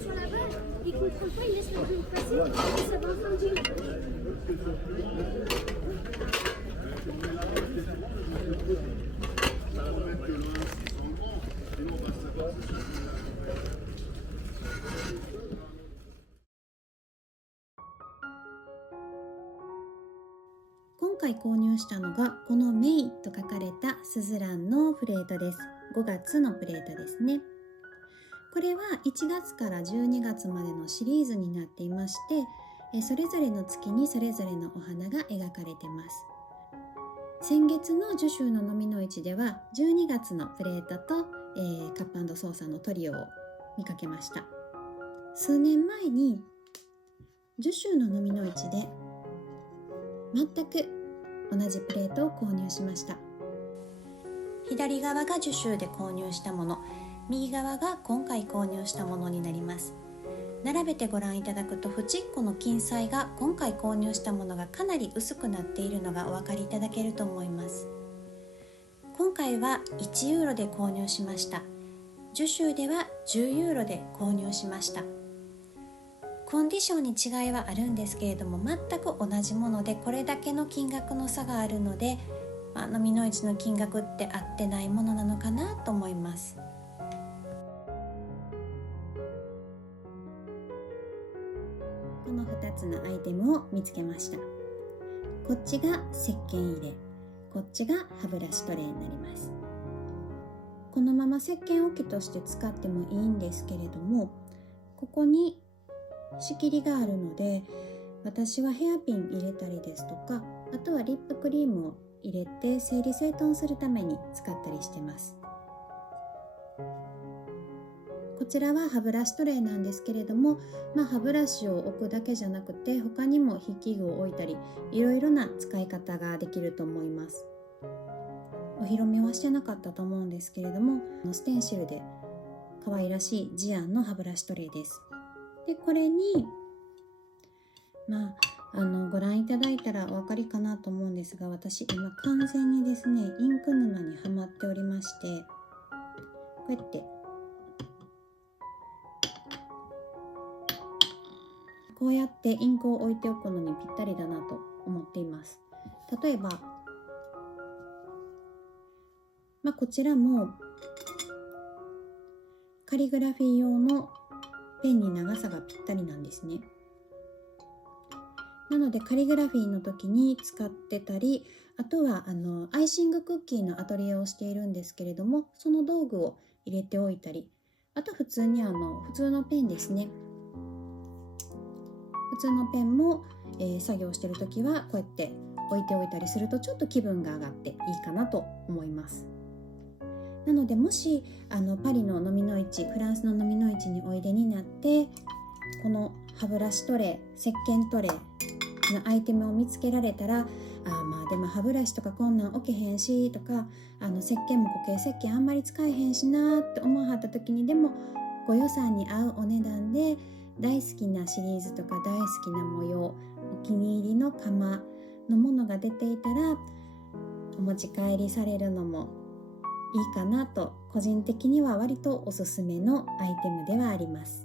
Sur la balle, il contrôle pas, il laisse le jeu passer, et ça va en fin de jeu.今回購入したのがこのメイと書かれたスズランのプレートです。5月のプレートですね。これは1月から12月までのシリーズになっていまして、それぞれの月にそれぞれのお花が描かれています。先月の樹種のノミの市では12月のプレートと、カップ&ソーサーのトリオを見かけました。数年前に樹種のノミの市で全く同じプレートを購入しました。左側が樹種で購入したもの、右側が今回購入したものになります。並べてご覧いただくと、縁っこの金彩が今回購入したものがかなり薄くなっているのがお分かりいただけると思います。今回は1ユーロで購入しました。樹種では10ユーロで購入しました。コンディションに違いはあるんですけれども、全く同じものでこれだけの金額の差があるので、ノミの市の金額って合ってないものなのかなと思います。この2つのアイテムを見つけました。こっちが石鹸入れ、こっちが歯ブラシトレイになります。このまま石鹸置きとして使ってもいいんですけれども、ここに仕切りがあるので、私はヘアピン入れたりですとか、あとはリップクリームを入れて整理整頓するために使ったりしてます。こちらは歯ブラシトレイなんですけれども、歯ブラシを置くだけじゃなくて他にも筆記具を置いたり、いろいろな使い方ができると思います。お披露目はしてなかったと思うんですけれども、ステンシルで可愛らしいジアンの歯ブラシトレイです。でこれにご覧いただいたらお分かりかなと思うんですが、私今完全にですねインク沼にはまっておりまして、こうやってインクを置いておくのにぴったりだなと思っています。例えば、こちらもカリグラフィー用のペンに長さがぴったりなんですね。なのでカリグラフィーの時に使ってたり、あとはアイシングクッキーのアトリエをしているんですけれども、その道具を入れておいたり、あと普通に普通のペンですね。普通のペンも、作業してる時はこうやって置いておいたりすると、ちょっと気分が上がっていいかなと思います。なのでもしパリのノミの市、フランスのノミの市においでになって、この歯ブラシトレイ、石鹸トレイのアイテムを見つけられたら、でも歯ブラシとかこんなん置けへんしとか、石鹸も固形石鹸あんまり使えへんしなって思わはった時にでも、ご予算に合うお値段で大好きなシリーズとか大好きな模様、お気に入りの釜のものが出ていたら、お持ち帰りされるのもいいかなと、個人的には割とおすすめのアイテムではあります。